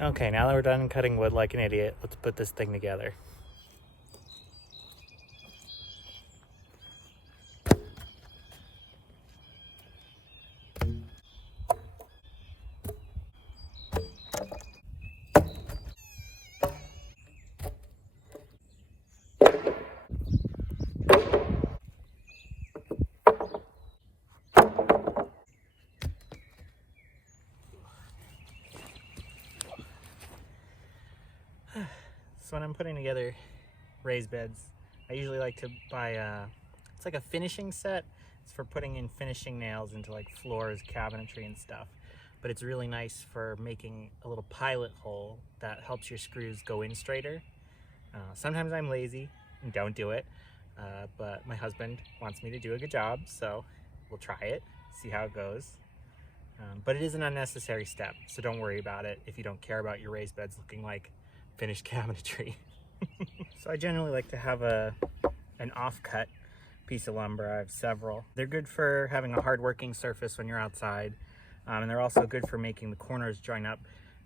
Okay, now that we're done cutting wood like an idiot, let's put this thing together. So when I'm putting together raised beds, I usually like to buy it's like a finishing set. It's for putting in finishing nails into like floors, cabinetry and stuff. But it's really nice for making a little pilot hole that helps your screws go in straighter. Sometimes I'm lazy and don't do it, but my husband wants me to do a good job, so we'll try it, see how it goes. But it is an unnecessary step, so don't worry about it if you don't care about your raised beds looking like finished cabinetry. So I generally like to have an off-cut piece of lumber. I have several. They're good for having a hard working surface when you're outside, and they're also good for making the corners join up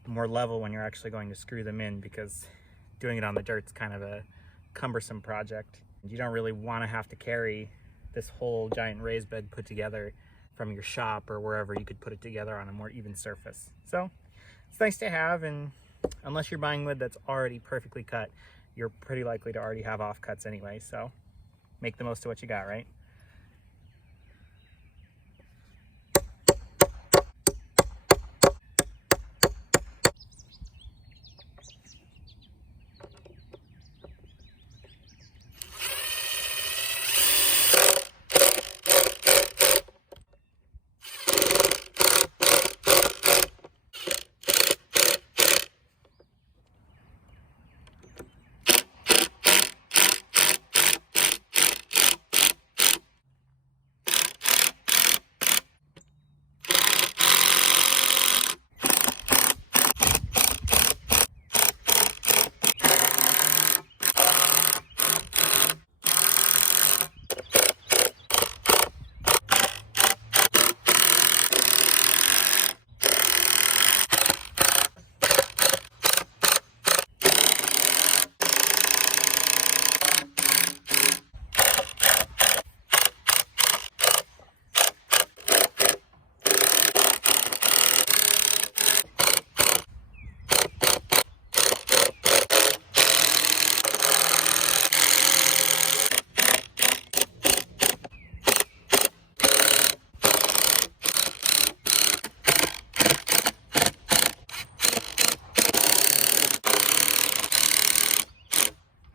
more level when you're actually going to screw them in, because doing it on the dirt's kind of a cumbersome project. You don't really want to have to carry this whole giant raised bed put together from your shop or wherever you could put it together on a more even surface. So it's nice to have, and unless you're buying wood that's already perfectly cut, you're pretty likely to already have offcuts anyway, so make the most of what you got, right?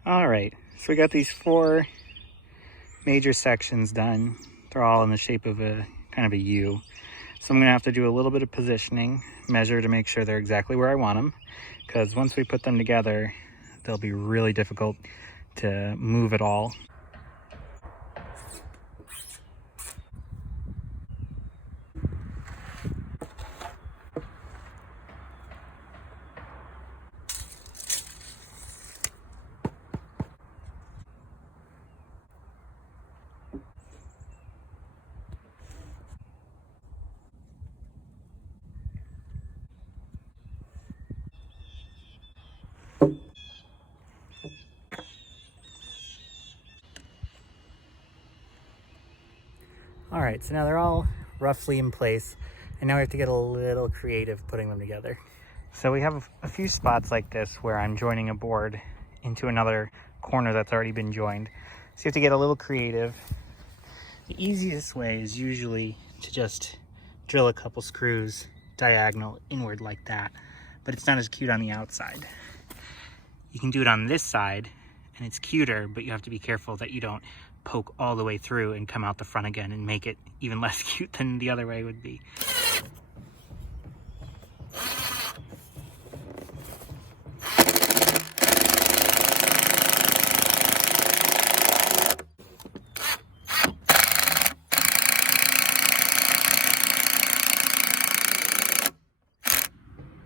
All right, so we got these 4 major sections done. They're all in the shape of a kind of a U. So I'm gonna have to do a little bit of positioning, measure to make sure they're exactly where I want them, because once we put them together, they'll be really difficult to move at all. All right, so now they're all roughly in place, and now we have to get a little creative putting them together. So we have a few spots like this where I'm joining a board into another corner that's already been joined. So you have to get a little creative. The easiest way is usually to just drill a couple screws diagonal inward like that, but it's not as cute on the outside. You can do it on this side and it's cuter, but you have to be careful that you don't poke all the way through and come out the front again and make it even less cute than the other way would be.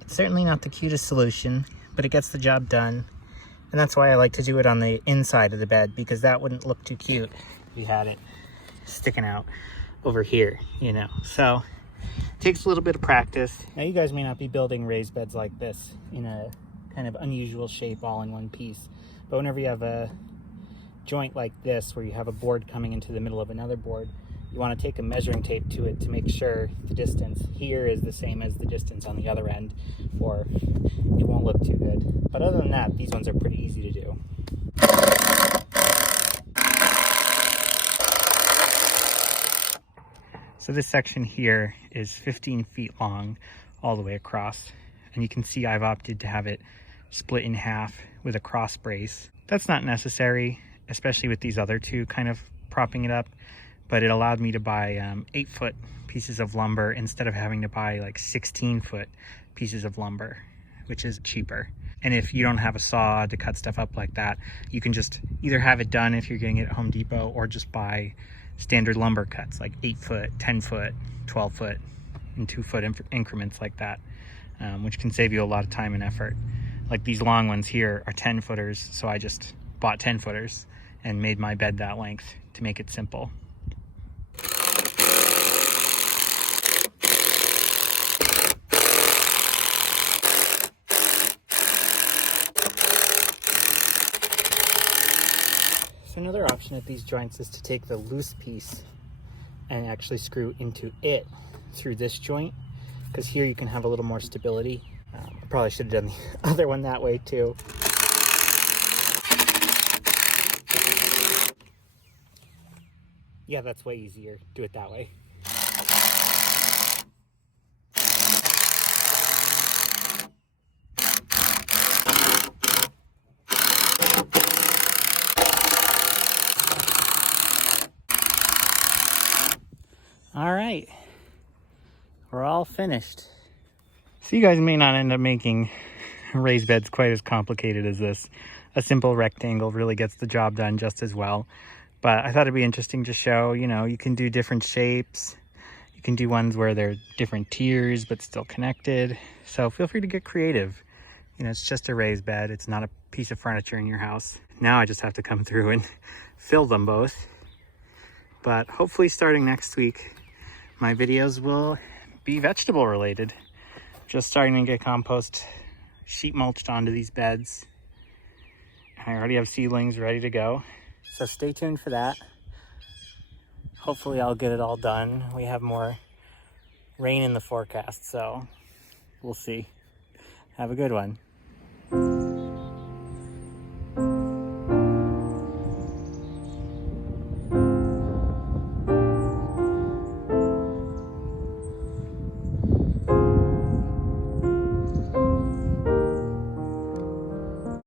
It's certainly not the cutest solution, but it gets the job done. And that's why I like to do it on the inside of the bed, because that wouldn't look too cute if we had it sticking out over here, you know. So takes a little bit of practice. Now you guys may not be building raised beds like this in a kind of unusual shape all in one piece, but whenever you have a joint like this where you have a board coming into the middle of another board, you want to take a measuring tape to it to make sure the distance here is the same as the distance on the other end, or it won't look too good. But other than that, these ones are pretty easy to do. So this section here is 15 feet long all the way across, and you can see I've opted to have it split in half with a cross brace. That's not necessary, especially with these other two kind of propping it up, but it allowed me to buy 8-foot pieces of lumber instead of having to buy like 16-foot pieces of lumber, which is cheaper. And if you don't have a saw to cut stuff up like that, you can just either have it done if you're getting it at Home Depot, or just buy standard lumber cuts like 8-foot, 10-foot, 12-foot, and 2-foot increments like that, which can save you a lot of time and effort. Like these long ones here are 10-footers, so I just bought 10-footers and made my bed that length to make it simple. So another option at these joints is to take the loose piece and actually screw into it through this joint, because here you can have a little more stability. I probably should have done the other one that way too. Yeah, that's way easier. Do it that way. All right, we're all finished. So you guys may not end up making raised beds quite as complicated as this. A simple rectangle really gets the job done just as well. But I thought it'd be interesting to show, you know, you can do different shapes. You can do ones where they're different tiers but still connected. So feel free to get creative. You know, it's just a raised bed. It's not a piece of furniture in your house. Now I just have to come through and fill them both. But hopefully starting next week, my videos will be vegetable related. Just starting to get compost sheet mulched onto these beds. I already have seedlings ready to go. So stay tuned for that. Hopefully I'll get it all done. We have more rain in the forecast, so we'll see. Have a good one.